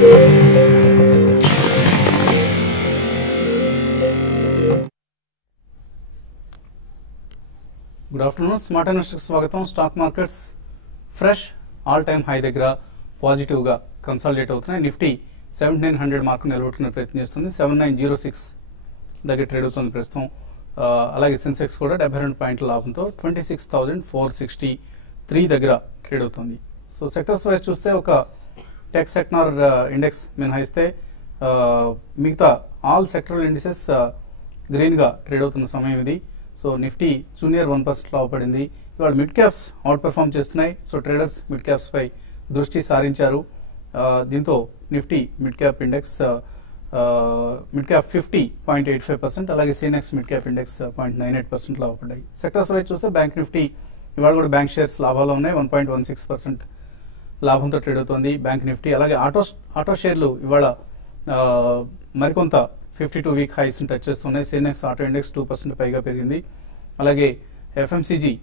Good afternoon. Smart investors స్వాగతం. Stock markets fresh all time high దగ్గర positive గా consolidate అవుతున్నాయి. నిఫ్టీ 1700 మార్కు నిలబెట్టుకునే ప్రయత్నం చేస్తుంది. 7906 దగ్గర ట్రేడ్ అవుతుంది ప్రస్తుతం. అలాగే సెన్సెక్స్ కూడా 72 పాయింట్ల లాభంతో 26,463 దగ్గర ట్రేడ్ అవుతుంది. సో సెక్టర్స్ వైజ్ చూస్తే ఒక టెక్ సెక్టార్ ఇండెక్స్ మినహాయిస్తే మిగతా ఆల్ సెక్టరల్ ఇండిసెస్ గ్రీన్ గా ట్రేడ్ అవుతున్న సమయం ఇది. సో నిఫ్టీ జూనియర్ 1% లాభపడింది. ఇవాళ మిడ్ క్యాప్స్ అవుట్ పెర్ఫార్మ్ చేస్తున్నాయి. సో ట్రేడర్స్ మిడ్ క్యాప్స్ పై దృష్టి సారించారు. దీంతో Nifty mid cap index mid cap 50.85%, అలాగే సీనెక్స్ మిడ్ క్యాప్ ఇండెక్స్ 0.98% లాభపడ్డాయి. సెక్టర్స్ వైజ్ చూస్తే బ్యాంక్ నిఫ్టీ ఇవాళ కూడా బ్యాంక్ షేర్స్ లాభాలు ఉన్నాయి. 1.16% లాభంతో ట్రేడ్ అవుతోంది బ్యాంక్ నిఫ్టీ. అలాగే ఆటో షేర్లు ఇవాళ మరికొంత 52 వీక్ హైస్ టచ్ చేస్తున్నాయి. సీనెక్స్ ఆటో ఇండెక్స్ 2% పైగా పెరిగింది. అలాగే FMCG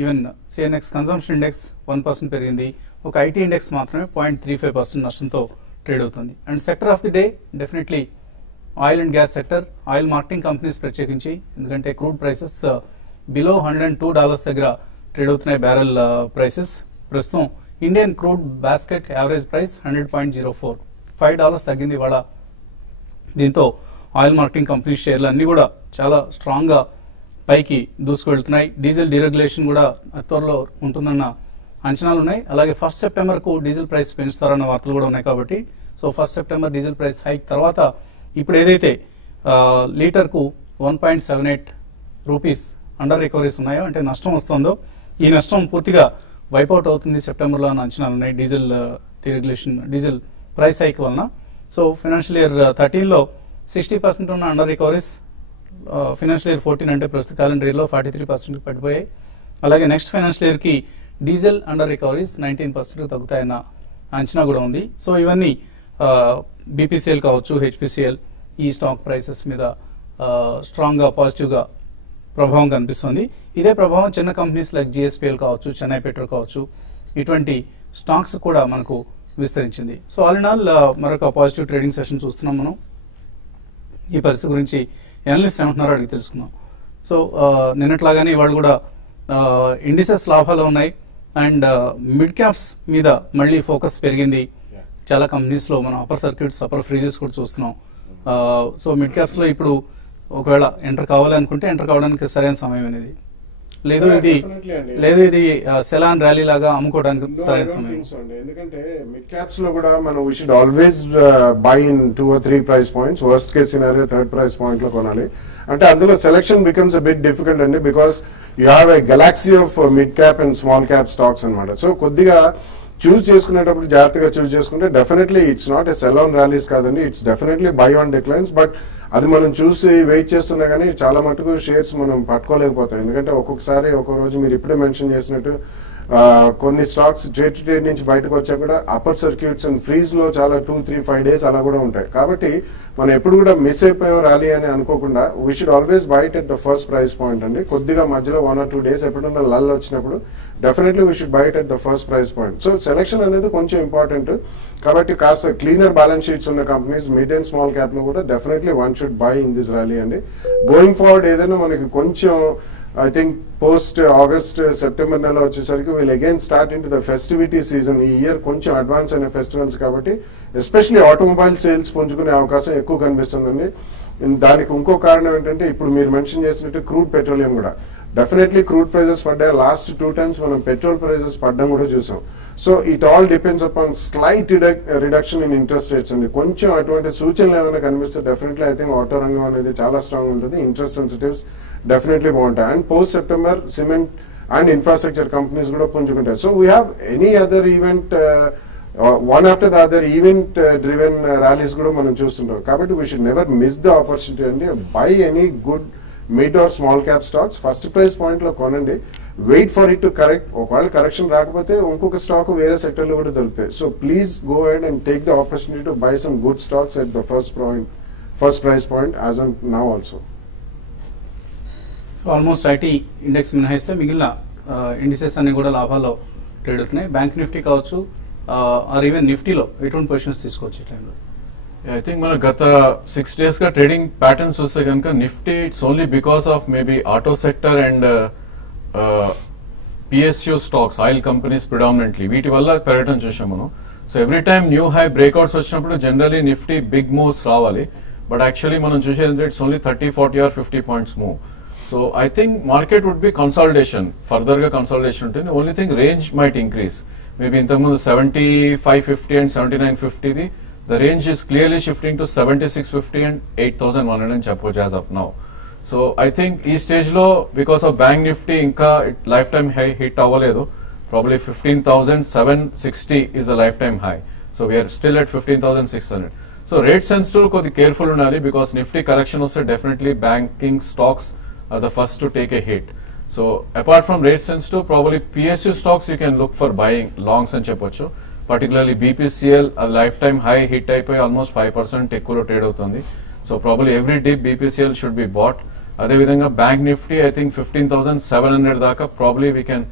even CNX consumption index 1% పెరిగింది. ఒక ఐటీ ఇండెక్స్ మాత్రమే 0.35% నష్టంతో ట్రేడ్ అవుతుంది. And sector of the day definitely oil and gas sector, oil marketing companies ప్రత్యేకించి, ఎందుకంటే క్రూడ్ ప్రైసెస్ బిలో $102 దగ్గర ట్రేడ్ అవుతున్నాయి బ్యారెల్ ప్రైసెస్. ప్రస్తుతం Indian crude basket average price $100.04, $5 తగ్గింది ఇవాళ. దీంతో ఆయిల్ మార్కెటింగ్ కంపెనీ షేర్లు అన్ని కూడా చాలా స్ట్రాంగ్ గా పైకి దూసుకువెళ్తున్నాయి. డీజిల్ డీరెగ్యులేషన్ కూడా త్వరలో ఉంటుందన్న అంచనాలు ఉన్నాయి. అలాగే 1 సెప్టెంబర్ కు డీజిల్ ప్రైస్ పెంచుతారన్న వార్తలు కూడా ఉన్నాయి. కాబట్టి so 1 September diesel price hike తర్వాత ఇప్పుడు ఏదైతే లీటర్ కు 1.78 రూపీస్ అండర్ రికవరీస్ ఉన్నాయో, అంటే నష్టం వస్తుందో, ఈ నష్టం పూర్తిగా వైపౌట్ అవుతుంది సెప్టెంబర్ లో అన్న అంచనాలు ఉన్నాయి diesel deregulation, diesel price hike వలన. సో ఫైనాన్షియల్ ఇయర్ 13 లో 60% ఉన్న అండర్ రికవరీస్ ఫైనాన్షియల్ ఇయర్ 14 అంటే ప్రస్తుత క్యాలెండర్ ఇయర్ లో 43% పడిపోయాయి. అలాగే నెక్స్ట్ ఫైనాన్షియల్ ఇయర్ కి డీజిల్ అండర్ రికవరీస్ 19% తగ్గుతాయన్న అంచనా కూడా ఉంది. సో ఇవన్నీ బీపీసీఎల్ కావచ్చు, హెచ్పిసిఎల్, ఈ స్టాక్ ప్రైసెస్ మీద స్ట్రాంగ్ గా పాజిటివ్ గా ప్రభావం కనిపిస్తుంది. ఇదే ప్రభావం చిన్న కంపెనీస్ లైక్ జిఎస్పిఎల్ కావచ్చు, చెన్నై పెట్రో కావచ్చు, ఇటువంటి స్టాక్స్ కూడా మనకు విస్తరించింది. సో ఆల్ ఇన్ ఆల్ మరొక పాజిటివ్ ట్రేడింగ్ సెషన్ చూస్తున్నాం మనం. ఈ పరిస్థితి గురించి ఎనలిస్ట్ ఏమంటున్నారో అడిగి తెలుసుకుందాం. సో నిన్నట్లాగానే ఇవాళ కూడా ఇండిసెస్ లాభాలు ఉన్నాయి. అండ్ మిడ్ క్యాప్స్ మీద మళ్ళీ ఫోకస్ పెరిగింది. చాలా కంపెనీస్ లో మనం అప్పర్ సర్క్యూట్స్, అప్పర్ ఫ్రీజెస్ కూడా చూస్తున్నాం. సో మిడ్ క్యాప్స్ లో ఇప్పుడు ఒకవేళ ఎంటర్ కావాలనుకుంటే ఎంటర్ కావడానికి సరైన సమయం అనేది లేదు. ఇది సెలాన్ ర్యాలీ లాగా అమ్ముకోవడానికి సరైన సమయం. ఎందుకంటే మిడ్ క్యాప్స్ లో కూడా మనం we should always buy in 2 or 3 price points. Worst case scenario 3rd price point లో కొనాలి. అంటే అందులో selection becomes a bit difficult అండి, because you have a galaxy of mid cap and small cap stocks అనమాట. So కొద్దిగా choose చేసుకునేటప్పుడు జాగ్రత్తగా choose చేసుకుంటే definitely it's not a sell on rallies కాదండి, it's definitely buy on declines. But అది మనం చూసి వెయిట్ చేస్తున్నా కానీ చాలా మటుకు షేర్స్ మనం పట్టుకోలేకపోతాం. ఎందుకంటే ఒక్కొక్కసారి ఒక్కో రోజు మీరు ఇప్పుడే మెన్షన్ చేసినట్టు కొన్ని స్టాక్స్ ట్రేడ్ టు ట్రేడ్ నుంచి బయటకు వచ్చా కూడా అప్పర్ సర్క్యూట్స్ అండ్ ఫ్రీజ్ లో చాలా 2, 3, 5 డేస్ అలా కూడా ఉంటాయి. కాబట్టి మనం ఎప్పుడు కూడా మిస్ అయిపోయాం ర్యాలీ అని అనుకోకుండా we should always bite at the first price point అండి. కొద్దిగా మధ్యలో 1 or 2 డేస్ ఎప్పుడన్నా లల్ వచ్చినప్పుడు definitely we should bite at the first price point. So selection అనేది కొంచెం ఇంపార్టెంట్. కాబట్టి కాస్త క్లీనర్ బ్యాలెన్స్ షీట్స్ ఉన్న companies mid and small cap లో కూడా definitely one should buy in this rally అండి. గోయింగ్ ఫార్వర్డ్ ఏదైనా మనకి కొంచెం I think post August September నెల వచ్చేసరికి wheel again start into the festivity season. ఈ ఇయర్ కొంచెం అడ్వాన్స్ అయిన ఫెస్టివల్స్ కాబట్టి ఎస్పెషల్లీ ఆటోమొబైల్ సేల్స్ పుంజుకునే అవకాశం ఎక్కువ కనిపిస్తుందండి. దానికి ఇంకో కారణం ఏంటంటే ఇప్పుడు మీరు మెన్షన్ చేసినట్టు క్రూడ్ పెట్రోలియం కూడా డెఫినెట్లీ క్రూడ్ ప్రైజెస్ పడ్డాయి. లాస్ట్ 2 times మనం పెట్రోల్ ప్రైజెస్ పడ్డం కూడా చూసాం. So it all depends upon slight reduction in interest rates అండి. కొంచెం అటువంటి సూచనలు ఏమైనా కనిపిస్తే డెఫినెట్లీ ఐ థింక్ ఆటో రంగం అనేది చాలా స్ట్రాంగ్ ఉంటుంది. ఇంట్రెస్ట్ సెన్సిటివ్స్ డెఫినెట్లీ బాగుంటాయి. And post September cement and infrastructure companies కూడా పుంజుకుంటాయి. So we have any other event one after the other event driven rallies కూడా మనం చూస్తుంటాం. కాబట్టి we should never miss the opportunity అండి. Buy any good mid or small cap stocks first price point లో కొనండి. Wait for it to correct. ఒకవేళ correction రాకపోతే ఇంకొక స్టాక్ వేరే సెక్టర్ లో కూడా దొరుకుతాయి. So please go ahead and take the opportunity to buy some good stocks at the first price point as on now also. Almost IT index మినహాయిస్తే మిగిలిన indices అన్ని కూడా లాభాల్లో ట్రేడ్ అవుతున్నాయి. బ్యాంక్ నిఫ్టీ కావచ్చు, ఆర్ ఈవెన్ నిఫ్టీలో ఎటువంటి positions తీసుకోవచ్చు ఈ టైంలో? ఐ థింక్ మన గత 6 days గా ట్రేడింగ్ ప్యాటర్న్స్ చూస్తే కనుక Nifty it's only because of maybe auto sector and PSU stocks, oil companies predominantly, వీటి వల్ల పెరగడం చూసాం మనం. So every time new high breakouts వచ్చినప్పుడు జనరలీ నిఫ్టీ బిగ్ మూవ్స్ రావాలి, బట్ యాక్చువల్లీ మనం చూసేది it's only 30, 40 or 50 points move. So I think market would be consolidation, further గా కన్సాలిడేషన్ ఉంటుంది. Only thing range might increase. Maybe ఇంతకుముందు 7550 and 7950, the range is clearly shifting to 7650 and 8100 అని చెప్పొచ్చు as of now. So I think ఈ stage లో because of bank Nifty ఇంకా life time high hit అవ్వలేదు. Probably 15,760 is a lifetime high. So we are still at 15,600. So rate sensitive కొద్ది careful ఉండాలి, because Nifty correction వస్తే definitely banking stocks are the first to take a hit. So apart from rate sensitive, probably PSU stocks you can look for buying longs అని చెప్పొచ్చు. Particularly BPCL lifetime high hit అయిపోయి almost 5% ఎక్కువలో trade అవుతుంది. So probably every dip BPCL should be bought. అదేవిధంగా Bank Nifty I think 15,700 దాకా probably we can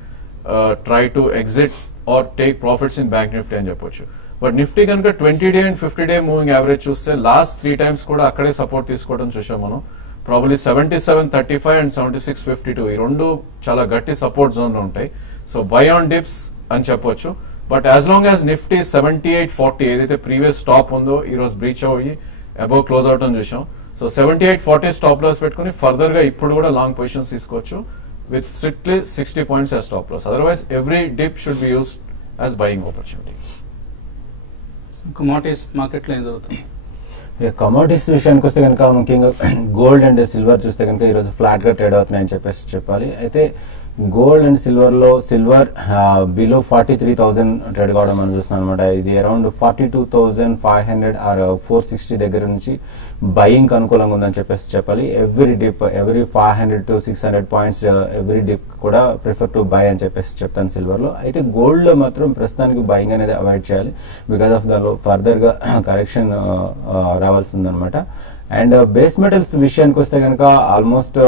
try to exit are take profits in bank Nifty అని చెప్పొచ్చు. But Nifty కనుక 20-day and 50-day moving average చూస్తే last 3 times కూడా అక్కడే support తీసుకోవడం చూసాం మనం. ప్రాబబ్లీ 7735 and 7652, ఈ రెండు చాలా గట్టి సపోర్ట్ జోన్ లో ఉంటాయి. సో బై ఆన్ డిప్స్ అని చెప్పొచ్చు. But as long as Nifty 7840 ఏదైతే ప్రీవియస్ స్టాప్ ఉందో ఈ రోజు బ్రీచ్ అయ్యి అబౌవ్ క్లోజ్ అవుట్ అని చూసాం. సో 7840 స్టాప్ లాస్ పెట్టుకుని ఫర్దర్ గా ఇప్పుడు కూడా లాంగ్ పొజిషన్స్ తీసుకోవచ్చు with strictly 60 points as stop loss. Otherwise every dip should be used as buying opportunity. Commodities మార్కెట్లో ఏం జరుగుతుంది? కమోడిటీస్ విషయానికి వస్తే కనుక ముఖ్యంగా గోల్డ్ అండ్ సిల్వర్ చూస్తే కనుక ఈరోజు ఫ్లాట్ గా ట్రేడ్ అవుతున్నాయని చెప్పేసి చెప్పాలి. అయితే గోల్డ్ అండ్ సిల్వర్ లో సిల్వర్ బిలో 43,000 ట్రేడ్ కావడం మనం చూస్తున్నాం అనమాట. ఇది అరౌండ్ 42,500 ఆర్ 460 దగ్గర నుంచి బయింగ్ అనుకూలంగా ఉందని చెప్పేసి చెప్పాలి. Every dip, every 500 to 600 points every dip కూడా ప్రిఫర్ టు బై అని చెప్పేసి చెప్తాను సిల్వర్ లో. అయితే గోల్డ్ లో మాత్రం ప్రస్తుతానికి బయింగ్ అనేది అవాయిడ్ చేయాలి, బికాస్ ఆఫ్ దానిలో ఫర్దర్ గా కరెక్షన్ రావాల్సి ఉందన్నమాట. అండ్ బేస్ మెటల్స్ విషయానికి వస్తే కనుక almost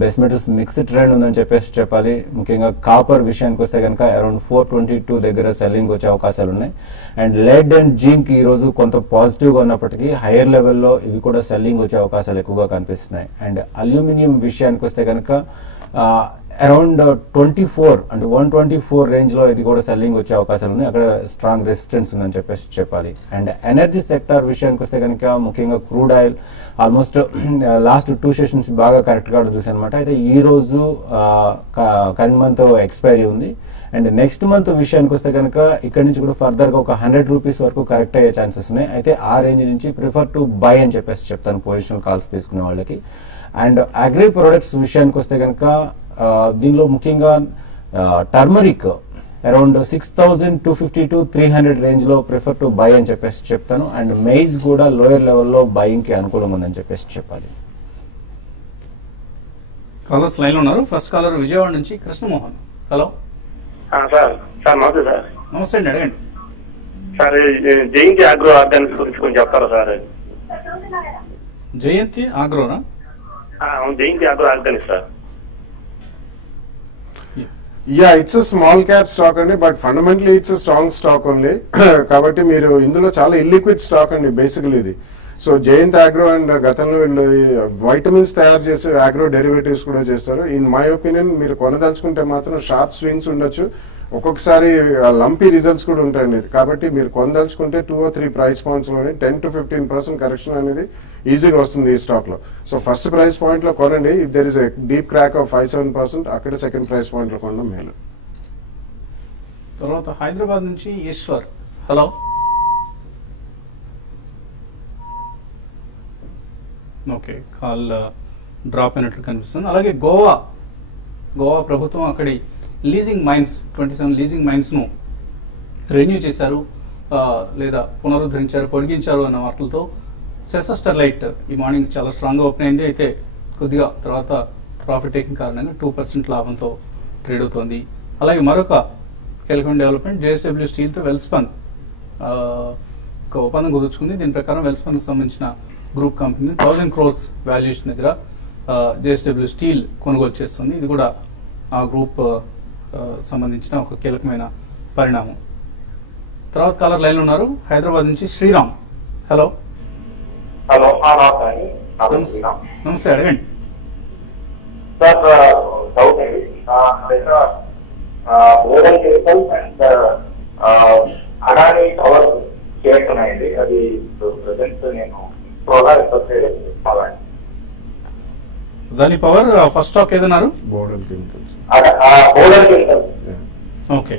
base metals mixed trend ఉందని చెప్పేసి చెప్పాలి. ముఖ్యంగా కాపర్ విషయానికి వస్తే కనుక అరౌండ్ 422 దగ్గర సెల్లింగ్ వచ్చే అవకాశాలు ఉన్నాయి. అండ్ లెడ్ అండ్ జింక్ ఈ రోజు కొంత పాజిటివ్ గా ఉన్నప్పటికీ హైయర్ లెవెల్లో ఇవి కూడా సెల్లింగ్ వచ్చే అవకాశాలు ఎక్కువగా కనిపిస్తున్నాయి. అండ్ అల్యూమినియం విషయానికి వస్తే కనుక అరౌండ్ 24 అంటే 124 రేంజ్ లో ఇది కూడా సెల్లింగ్ వచ్చే అవకాశాలు ఉంది. అక్కడ స్ట్రాంగ్ రెసిస్టెన్స్ ఉందని చెప్పేసి చెప్పాలి. అండ్ ఎనర్జీ సెక్టర్ విషయానికి వస్తే కనుక ముఖ్యంగా crude oil almost last 2 sessions బాగా కరెక్ట్ గా చూసాను అనమాట. అయితే ఈ రోజు కరెంట్ మంత్ ఎక్స్పైరీ ఉంది. అండ్ నెక్స్ట్ మంత్ విషయానికి వస్తే కనుక ఇక్కడ నుంచి కూడా ఫర్దర్ గా ఒక 100 rupees వరకు కరెక్ట్ అయ్యే ఛాన్సెస్ ఉన్నాయి. అయితే ఆ రేంజ్ నుంచి ప్రిఫర్ టు బై అని చెప్పేసి చెప్తాను పొజిషనల్ కాల్స్ తీసుకునే వాళ్ళకి. అండ్ అగ్రి ప్రొడక్ట్స్ విషయానికి వస్తే కనుక దీనిలో ముఖ్యంగా టర్మరిక్ అరౌండ్ 6,250 to 300 రేంజ్ లో ప్రిఫర్ టు బై అని చెప్పేసి చెప్తాను. అండ్ మెయిజ్ కూడా లోయర్ లెవెల్లో బయింగ్ కి అనుకూలంగా ఉందని చెప్పేసి చెప్పాలి. కాలర్స్ లైన్ లో ఉన్నారు. ఫస్ట్ కాలర్ విజయవాడ నుంచి కృష్ణమోహన్. Hello sir. నమస్తే సార్. నమస్తే అండి, అడగండి సార్. జయంతి అగ్రో ఆర్గానిక్స్ గురించి కొంచెం చెప్తారా సార్? జయంతి ఆగ్రోనా? Jayanti agro organics sir. Yeah, it's a small cap stock అండి, but fundamentally it's a strong stock only. కాబట్టి మీరు ఇందులో చాలా ఇల్లిక్విడ్ స్టాక్ అండి బేసికలీ ఇది. సో జయంత్ ఆగ్రో అండ్ గతంలో వీళ్ళు వైటమిన్స్ తయారు చేసే ఆగ్రో డెరివేటివ్స్ కూడా చేస్తారు. ఇన్ మై ఒపీనియన్ మీరు కొనదలుచుకుంటే మాత్రం షార్ప్ స్వింగ్స్ ఉండొచ్చు, ఒక్కొక్కసారి లంపీ రిజల్ట్స్ కూడా ఉంటాయండి. కాబట్టి మీరు కొనదలుచుకుంటే 2 or 3 price points లోనే 10 to 15% కరెక్షన్ అనేది ఈజీగా వస్తుంది ఈ స్టాక్ లో. సో ఫస్ట్ ప్రైస్ పాయింట్ లో కొనండి. If there is a deep crack of 5-7%, అక్కడ సెకండ్ ప్రైస్ పాయింట్ లో కొనడం మేలు. తర్వాత హైదరాబాద్ నుంచి Eshwar. Hello okay, call drop అయినట్లు కనిపిస్తుంది. అలాగే గోవా ప్రభుత్వం అక్కడి లీజింగ్ మైన్స్ 27 లీజింగ్ మైన్స్ ను రెన్యూ చేశారు లేదా పునరుద్ధరించారు, పొడిగించారు అన్న వార్తలతో సెసా స్టెర్లైట్ ఈ మార్నింగ్ చాలా స్ట్రాంగ్ గా ఓపెన్ అయింది. అయితే కొద్దిగా తర్వాత ప్రాఫిట్ టేకింగ్ కారణంగా 2% లాభంతో ట్రేడ్ అవుతోంది. అలాగే మరొక కీలకమైన డెవలప్మెంట్, JSW స్టీల్ తో వెల్స్పన్ ఒక ఒప్పందం కుదుర్చుకుంది. దీని ప్రకారం వెల్స్పన్ కి సంబంధించిన గ్రూప్ కంపెనీ 1000 crores వాల్యుయేషన్ దగ్గర JSW స్టీల్ కొనుగోలు చేస్తుంది. ఇది కూడా ఆ గ్రూప్ సంబంధించిన ఒక కీలకమైన పరిణామం. తర్వాత కాలర్ లైన్ ఉన్నారు హైదరాబాద్ నుంచి శ్రీరామ్. హలో హలో నమస్తే, అడగండి. సార్ డౌట్ అండి over chemicals and Adani power shares ఉన్నాయండి. అది ప్రజెంట్ నేను సోలార్ చేసుకోవాలి. దాని పవర్ ఫస్ట్ స్టాక్ ఏదన్నారు? Bodal chemicals. Over chemicals. Okay.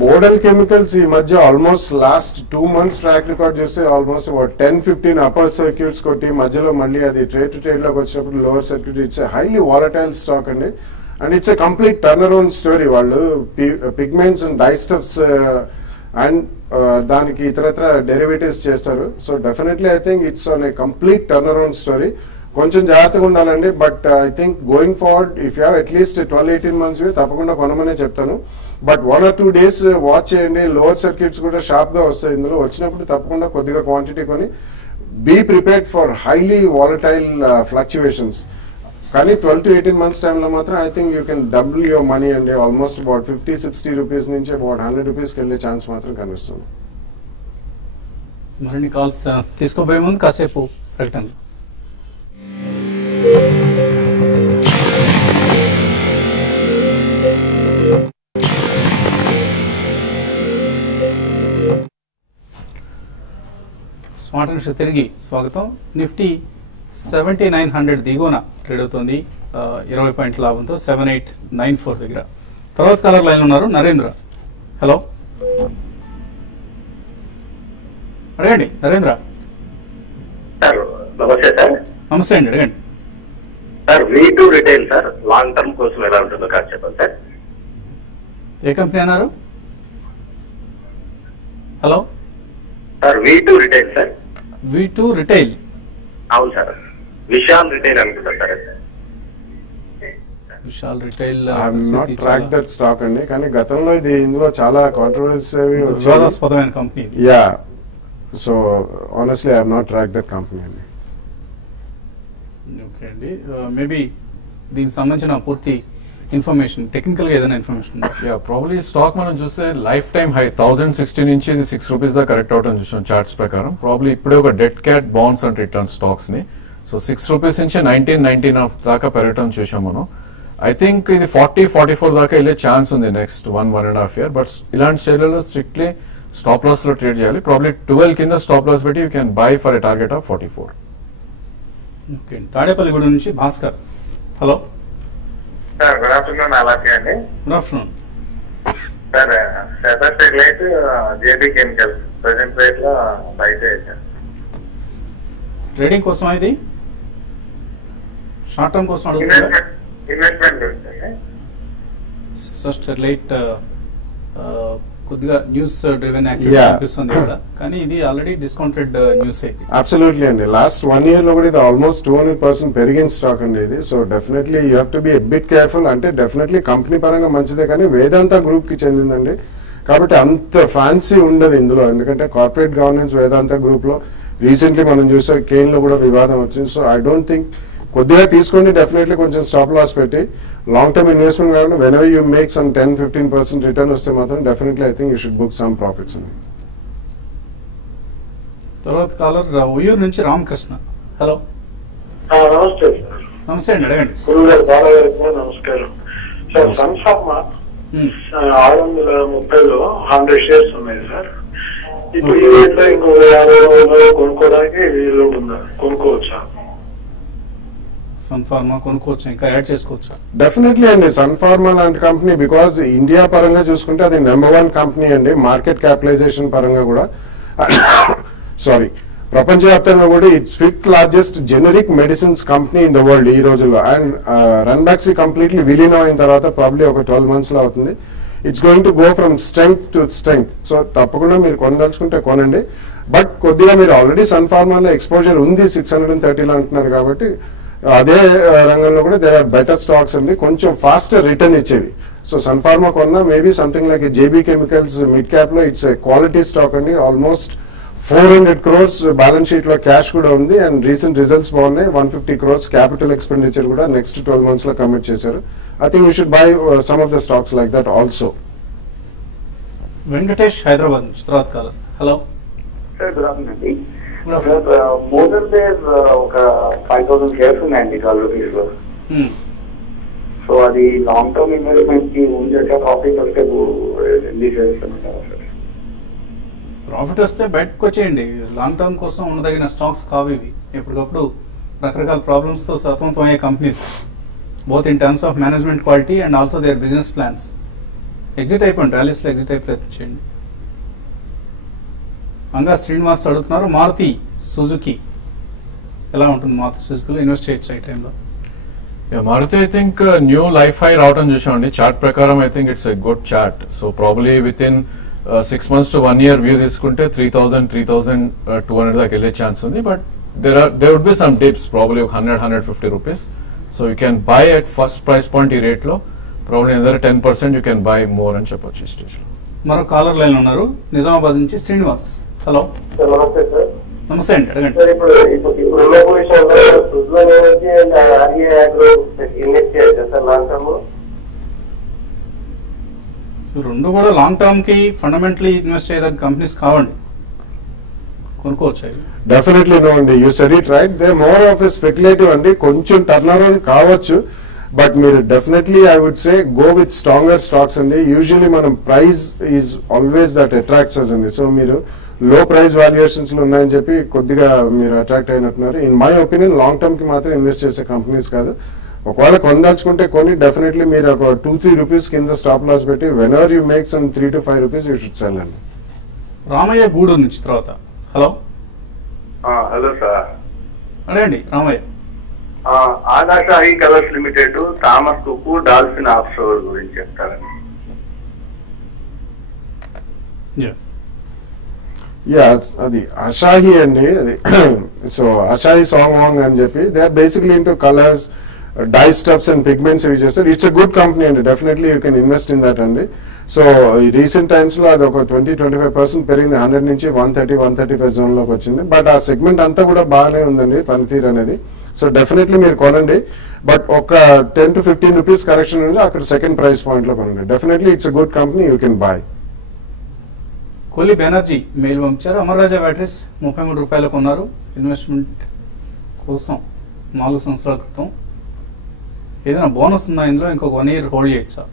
Bodal chemicals ఈ మధ్య almost last 2 months track record చేస్తే ఆల్మోస్ట్ 10-15 అప్పర్ సర్క్యూట్స్ కొట్టి మధ్యలో మళ్ళీ అది ట్రేడ్ టు ట్రేడ్ లోకి వచ్చినప్పుడు lower circuit. It's highly volatile stock అండి, and it's a complete turn around story. వాళ్ళు pigments and die stuffs and దానికి ఇతరత్ర డెరివేటివ్స్ చేస్తారు. So definitely I think it's on a complete turn around story. కొంచెం జాగ్రత్తగా ఉండాలండి, but I think going forward if you have at least 12-18 months తప్పకుండా కొనమనే చెప్తాను. బట్ 1 or 2 days వాచ్ చేయండి. లోవర్ సర్క్యూట్స్ కూడా షార్ప్ గా వస్తాయి. ఇందులో వచ్చినప్పుడు తప్పకుండా కొద్దిగా క్వాంటిటీ కొని be prepared for highly volatile fluctuations. కానీ 12 to 18 months టైంలో మాత్రం I think you can double your money అండి. ఆల్మోస్ట్ అబౌట్ 50-60 రూపీస్ నుంచి అబౌట్ 100 రూపీస్కి వెళ్ళే ఛాన్స్ మాత్రం కనిపిస్తుంది. మరిన్ని కాల్స్ తీసుకోబోయే ముందు కాసేపు ప్రకటన. స్మార్ట్ న్యూస్ తిరిగి స్వాగతం. నిఫ్టీ 7900 దిగువన ట్రేడ్ అవుతోంది 20 పాయింట్ల లాభంతో 7894 దగ్గర. తర్వాత కాలర్ లైన్ ఉన్నారు నరేంద్ర. హలో అడగండి నరేంద్ర. సార్ నమస్తే సార్. నమస్తే అండి, అడగండి. Sir V2 retail sir long term కోసం ఎలా ఉంటుందో కాదు చెప్పండి సార్. ఏ కంపెనీ అన్నారు? Hello sir V2 retail sir. V2 retail. అవును సార్, విశాల్ రిటైల్ అనుకుంటా sir. Vishal retail not track that stock అండి, కానీ గతంలో ఇది ఇందులో చాలా కాంట్రవర్సీ వివాదాస్పదమైన company. Yeah, so honestly I have not track that company అండి. ఓకే అండి, మేబీ దీనికి సంబంధించిన పూర్తి ఇన్ఫర్మేషన్ టెక్నికల్ గా ఏదైనా ఇన్ఫర్మేషన్ ఉందా? యా, ప్రాబ్లీ స్టాక్ మనం చూస్తే లైఫ్ టైం హై 1060 నుంచి ఇది 6 రూపీస్ దాకా కరెక్ట్ అవటం చూసాం చార్ట్స్ ప్రకారం. ప్రాబ్లీ ఇప్పుడే ఒక dead cat bonds and return stocks ని. సో 6 రూపీస్ నుంచి 19 దాకా పెరగటం చూసాం మనం. ఐ థింక్ ఇది 40-44 దాకా వెళ్ళే ఛాన్స్ ఉంది నెక్స్ట్ 1.5 year. బట్ ఇలాంటి షేర్లలో స్ట్రిక్ట్లీ స్టాప్ లాస్ లో ట్రేడ్ చేయాలి. ప్రాబ్లీ 12 కింద స్టాప్ లాస్ పెట్టి you can buy for a target of 44. Okay, Tadepalligudem నుంచి Bhaskar. Hello sir good afternoon. అలాగే అండి. Good afternoon sir separate sterlite JB chemicals present rate లో బై చేశాను. ట్రేడింగ్ కోసం ఇది షార్ట్ టర్మ్ కోసం అడుగుతున్నా. ఇన్వెస్ట్మెంట్ గురించి స్టెరిలైట్ కొద్దిగా న్యూస్ డ్రివెన్ యాక్టివిటీ Yeah. అనిపిస్తుంది కదా, కానీ ఇది ఆల్రెడీ డిస్కౌంటెడ్ న్యూస్ అయితే. అబ్సల్యూట్లీ అండి, లాస్ట్ 1 year లో కూడా ఇది ఆల్మోస్ట్ 200% పెరిగిన స్టాక్ అండి ఇది. So definitely you have to be a bit careful. అంటే డెఫినెట్లీ కంపెనీ పరంగా మంచిదే, కానీ వేదాంత గ్రూప్ కి చెందిందండి కాబట్టి అంత ఫ్యాన్సీ ఉండదు ఇందులో. ఎందుకంటే కార్పొరేట్ గవర్నెన్స్ వేదాంత గ్రూప్ లో రీసెంట్లీ మనం చూసే కేన్ లో కూడా వివాదం వచ్చింది. సో ఐ డోంట్ థింక్ కొద్దిగా తీసుకోండి, డెఫినెట్లీ కొంచెం స్టాప్ లాస్ పెట్టి లాంగ్ టర్మ్ ఇన్వెస్ట్మెంట్ కాకుండా whenever you make some 10-15% return వస్తే మాత్రం definitely I think you should book some profits అండి. తర్వాత కాలర్ ఉయ్యూరు నుంచి రామకృష్ణ. హలో నమస్తే నమస్తే అండి, అడగండి. గురువు గారు బాలగారికి నమస్కారం సార్. సన్ఫార్మా 630లో 100 shares ఉన్నాయి సార్. ఇప్పుడు ఈ రేట్లో ఇంకో 50 కొనుక్కోవడానికి వీలు ఉందా? కొనుక్కోవచ్చా? సన్ ఫార్మా కొనుక్కోవచ్చు, ఇంకా యాడ్ చేసుకోవచ్చా? డెఫినెట్లీ అండి, సన్ ఫార్మా లాంటి కంపెనీ బికాజ్ ఇండియా పరంగా చూసుకుంటే అది నెంబర్ 1 కంపెనీ అండి. మార్కెట్ క్యాపిటలైజేషన్ పరంగా కూడా సారీ ప్రపంచవ్యాప్తంగా కూడా it's 5th largest generic medicines company in the world ఈ రోజుల్లో. అండ్ రన్బాక్సీ కంప్లీట్లీ విలీనం అయిన తర్వాత ప్రాబ్లీ ఒక 12 months లో అవుతుంది. It's going to go from strength to strength. So తప్పకుండా మీరు కొనదలుచుకుంటే కొనండి. బట్ కొద్దిగా మీరు ఆల్రెడీ సన్ ఫార్మాలో ఎక్స్పోజర్ ఉంది 630లో అంటున్నారు కాబట్టి అదే రంగంలో కూడా దేర్ ఆర్ బెటర్ స్టాక్స్ అండి, కొంచెం ఫాస్టర్ రిటర్న్ ఇచ్చేవి. సో సన్ ఫార్మా కొన్నా maybe something like JB chemicals mid cap లో ఇట్స్ క్వాలిటీ స్టాక్ అండి. ఆల్మోస్ట్ 400 crores బ్యాలెన్స్ షీట్ లో క్యాష్ కూడా ఉంది అండ్ రీసెంట్ రిజల్ట్స్ బాగున్నాయి. 150 crores క్యాపిటల్ ఎక్స్పెండిచర్ కూడా నెక్స్ట్ 12 months లో కమిట్ చేశారు. I think you should buy some of the stocks like that also. Venkatesh Hyderabad నుంచి తర్వాత కాలం. హలో సార్ గుడ్ ఆఫ్టర్నూన్ అండి. Good afternoon. మోదర్ పేర్ ఒక 5,000 షేర్స్ ఉన్నాయండి ₹12 లో. సో అది లాంగ్ టర్మ్ ఇన్వెస్ట్మెంట్ కి ఉండే ప్రాఫిట్ వస్తే ప్రాఫిట్ వస్తే బయటకు వచ్చేయండి. లాంగ్ టర్మ్ కోసం ఉండదగిన స్టాక్స్ కావు ఇవి. ఎప్పటికప్పుడు రకరకాల ప్రాబ్లమ్స్ తో సతమతం అయ్యే companies, both in terms of management quality and also their business plans. Exit అయిపోయింది, ర్యాలీస్ లో ఎగ్జిట్ అయి ప్రయత్నించండి. అంగా శ్రీనివాస్ అడుగుతున్నారు మారుతి సుజుకి ఎలా ఉంటుంది? మారుతి సుజుకిలో ఇన్వెస్ట్ చేయొచ్చు ఈ టైంలో? Maruti I think new life high రావటం చూసామండి. చార్ట్ ప్రకారం I think it's a good chart. So probably within 6 months to 1 year view తీసుకుంటే 3,200 దాకా వెళ్ళే ఛాన్స్ ఉంది. But there would be some dips, probably 100-150 rupees. So you can buy at first price point ఈ rate లో. Probably another 10% you can buy more అని చెప్పొచ్చు ఈ stage లో. మరో కాలర్ లైన్ ఉన్నారు నిజామాబాద్ నుంచి శ్రీనివాస్. హలో నమస్తే సార్. నమస్తే అండి, అడగండి. సార్ ఇప్పుడు విషయంలో ఇన్వెస్ట్ చేయొచ్చు సార్ లాంగ్ టర్మ్? సో రెండు కూడా లాంగ్ టర్మ్ కి ఫండమెంటలీ ఇన్వెస్ట్ చేయదగ్గ కంపెనీస్ కావండి, కొనుక్కోవచ్చు అవి. డెఫినెట్లీ నో అండి, you said it right. They more of a speculative అండి. కొంచెం టర్న్ అరౌండ్ కావచ్చు, బట్ మీరు definitely I would say go with stronger stocks అండి. యూజువలీ మనం price is always that attracts us అండి. సో మీరు లో ప్రైస్ వాల్యుయేషన్స్ లో ఉన్నాయని చెప్పి కొద్దిగా మీరు అట్రాక్ట్ అయినట్టున్నారు. In my opinion long term కి మాత్రం ఇన్వెస్ట్ చేసే కంపెనీస్ కాదు. ఒకవేళ కొనదలుచుకుంటే కొన్ని డెఫినెట్లీ మీరు ఒక 2-3 రూపీస్ కింద స్టాప్ లాస్ పెట్టి whenever you make some 3 to 5 rupees you should sell అండి. రామయ్య గూడూరు నుంచి తర్వాత. Hello hello sir. అడగండి రామయ్య. ఆదాషాహి colours limited, Thomas Cook, Dolphin offshore గురించి చెప్తారండి. యా, అది అషాహి అండి. అది సో అషాహి సాంగ్ వాంగ్ అని చెప్పి they are basically into colours, dye stuffs and pigments ఇవి చేస్తారు. ఇట్స్ ఎ గుడ్ కంపెనీ అండి. Definitely you can invest in that అండి. సో ఈ రీసెంట్ టైమ్స్ లో అది ఒక 20-25% పెరిగింది. 100 నుంచి 130-135 జోన్ లోకి వచ్చింది. బట్ ఆ సెగ్మెంట్ అంతా కూడా బాగానే ఉందండి, పనితీరు అనేది. సో డెఫినెట్లీ మీరు కొనండి, బట్ ఒక 10 to 15 rupees కరెక్షన్ ఉంది, అక్కడ సెకండ్ ప్రైస్ పాయింట్ లో కొనండి. Definitely it's a good company, you can buy. Kohli Banerjee mail పంపించారు. అమర్ రాజా బ్యాటరీస్ ₹33 కొన్నారు ఇన్వెస్ట్మెంట్ కోసం 4 సంవత్సరాల క్రితం. ఏదైనా బోనస్ ఉందా ఇందులో? ఇంకొక 1 year హోల్డ్ చేయొచ్చా?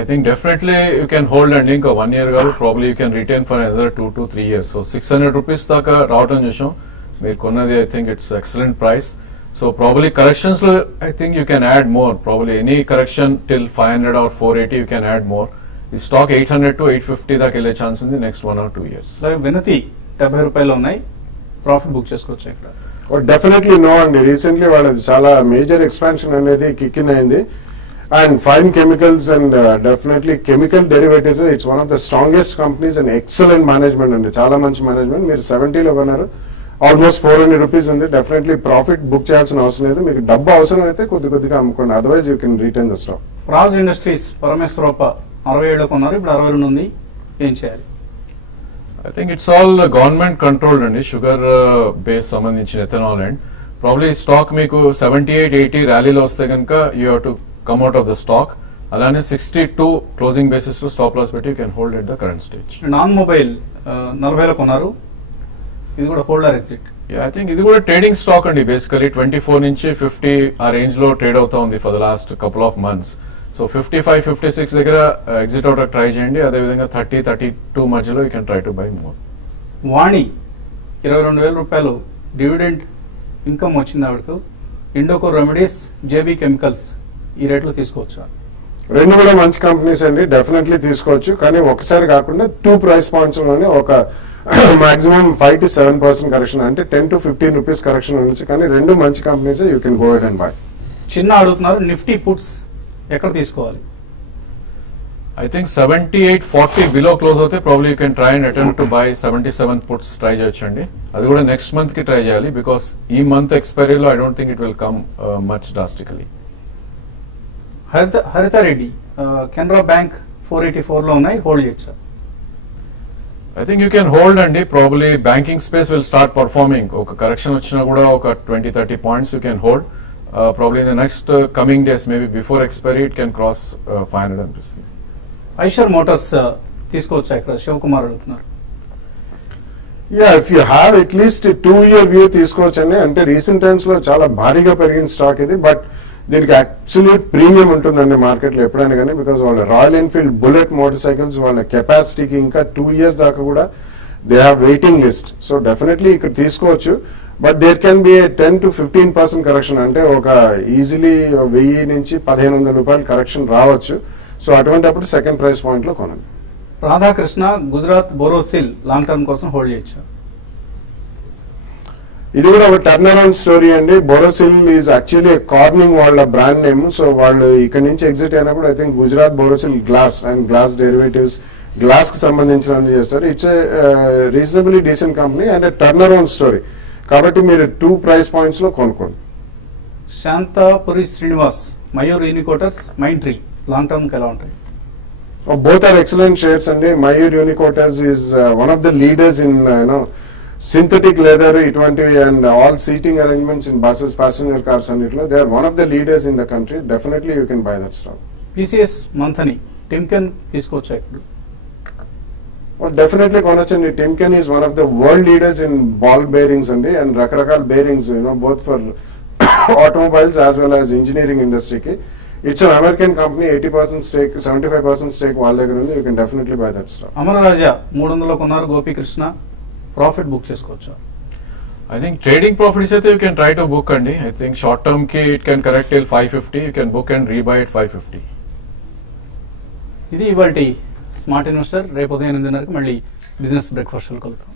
I think definitely you can hold and ఇంకా 1 year కాదు, probably you can retain for another 2 to 3 years. So 600 rupees దాకా రావటం చూసాం. మీరు కొన్నది I think it's excellent price. So probably corrections లో I think you can add more. Probably any correction till 500 or 480 you can add more. ఈ stock 800 to 850 దాకా వెళ్ళే chance ఉంది నెక్స్ట్ 1 or 2 years. వినతి ₹70 ఉన్నాయి, ప్రాఫిట్ బుక్ చేసుకోవచ్చు ఇక్కడ? Definitely no అండి. రీసెంట్లీ వాళ్ళది చాలా మేజర్ ఎక్స్పాన్షన్ అనేది కిక్ ఇన్ అయింది. And fine chemicals and definitely chemical derivatives it's one of the strongest companies and excellent management అండి. చాలా మంచి మేనేజ్మెంట్. మీరు 70లో కొన్నారు, ఆల్మోస్ట్ 400 rupees ఉంది. డెఫినెట్లీ ప్రాఫిట్ బుక్ చేయాల్సిన అవసరం లేదు. మీకు డబ్బు అవసరం అయితే కొద్దిగా అమ్ముకోండి, otherwise you can retain the stock. Raj industries Parameshwarappa 67 కొన్నారు, ఇప్పుడు 62 ఉంది. ఏం చేయాలి? I think it's all government controlled అండి. షుగర్ బేస్ సంబంధించిన ఎథనాల్ అండ్ ప్రాబ్లీ స్టాక్ మీకు 78-80 ర్యాలీలో వస్తే కనుక you have to come out of the stock. అలానే 62 క్లోజింగ్ బేసిస్ లో స్టాప్ లాస్ పెట్టి you can hold at the current stage. నాన్ మొబైల్ 40లో కొన్నారు, ఇది కూడా హోల్డర్ ఎగ్జిట్? ఐ థింక్ ఇది కూడా ట్రేడింగ్ స్టాక్ అండి. బేసికలీ 24 నుంచి 50 ఆ రేంజ్ లో ట్రేడ్ అవుతా ఉంది for the last couple of months. So 55-56 దగ్గర ఎగ్జిట్ అవుట్ ట్రై చేయండి. అదేవిధంగా 30-32 మధ్యలో you can try to buy more. Vani ₹22,000 dividend income వచ్చింది ఆవిడకు. ఇండోకోర్ రెమెడీస్, జేబీ కెమికల్స్ ఈ రేట్లో తీసుకోవచ్చా? రెండు కూడా మంచి కంపెనీస్ అండి, డెఫినెట్లీ తీసుకోవచ్చు. కానీ ఒకసారి కాకుండా 2 price points లోనే ఒక మాక్సిమం 5 to 7% కరెక్షన్, అంటే 10 to 15 rupees కరెక్షన్ ఉండొచ్చు. కానీ రెండు మంచి companies, you can go ahead and by. చిన్న అడుగుతున్నారు నిఫ్టీ పుట్స్ ఎక్కడ తీసుకోవాలి? I think 78-40 బిలో క్లోజ్ అవుతే probably you can try and attempt to buy 77 puts try చేయొచ్చండి. అది కూడా నెక్స్ట్ మంత్ కి ట్రై చేయాలి, బికాస్ ఈ month ఎక్స్పైరీలో I don't think it will come much drastically. Haritha Reddy Canara bank 484లో ఉన్నాయి, హోల్డ్ చేయొచ్చా? I think you can hold అండి. Probably banking space will start performing. ఒక కరెక్షన్ వచ్చినా కూడా ఒక 20-30 points you can hold. Probably in the next coming days, maybe before expiry, it can cross 500 అనిపిస్తుంది. Eicher Motors తీసుకోవచ్చా ఇక్కడ శివకుమార్ అడుగుతున్నారు. If you have at least 2-year view తీసుకోవచ్చండి. అంటే రీసెంట్ టైమ్స్ లో చాలా భారీగా పెరిగిన స్టాక్ ఇది, బట్ దీనికి అబ్సల్యూట్ ప్రీమియం ఉంటుందండి మార్కెట్ లో ఎప్పుడైనా కానీ. బికాస్ వాళ్ళ Royal Enfield Bullet motorcycles వాళ్ళ కెపాసిటీకి ఇంకా 2 years దాకా కూడా they have waiting list. So definitely ఇక్కడ తీసుకోవచ్చు. But there can be 10 to 15% correction. అంటే ఒక ఈజీలీ 1000 నుంచి 1500 రూపాయలు కరెక్షన్ రావచ్చు. సో అటువంటిప్పుడు సెకండ్ ప్రైస్ పాయింట్ లో కొనండి. రాధాకృష్ణ గుజరాత్ బోరోసిల్ లాంగ్ టర్మ్ కోసం హోల్డ్ చేయొచ్చు. ఇది కూడా ఒక టర్న్ అరౌండ్ స్టోరీ అండి. బోరోసిల్ ఈజ్ యాక్చువల్లీ కార్నింగ్ వాళ్ళ బ్రాండ్ నేమ్. సో వాళ్ళు ఇక్కడ నుంచి ఎగ్జిట్ అయినప్పుడు I think Gujarat Borosil glass and glass derivatives glass కి సంబంధించిన చేస్తారు. It's reasonably decent company and turn around story. కాబట్టి మీరు 2 ప్రైస్ పాయింట్స్ లో కొనుక్కోండి. Shanthapuri Srinivas Mayur Uniquoters Mindtree long term కి ఎలా ఉంటాయి? Both are excellent shares అండి. Mayur Unicoaters is one of the leaders in synthetic leather ఇటువంటివి and all seating arrangements in buses, passenger cars అన్నిట్లో. They are one of the leaders in the country. Definitely you can buy that stock. PCS Manthani Timken తీసుకోవచ్చా ఇప్పుడు? Definitely కొనొచ్చండి. Timken is one of the world leaders in ball bearings అండి, and రకరకాల bearings both for automobiles as well as engineering industry కి. It's an American company, 80% stake, 75% stake వాళ్ళ దగ్గర ఉంది. You can definitely buy that stock. Amara Raja 300 కొన్నారు. Gopikrishna profit book చేసుకోవచ్చా? I think trading profits అయితే you can try to book అండి. I think short term కి it can correct till 550. You can book and rebuy at 550. ఇది ఇవాల్టి smart investor. రేపు ఉదయం 8:30కి మళ్ళీ బిజినెస్ బ్రేక్ఫాస్ట్ కలుగుతాం.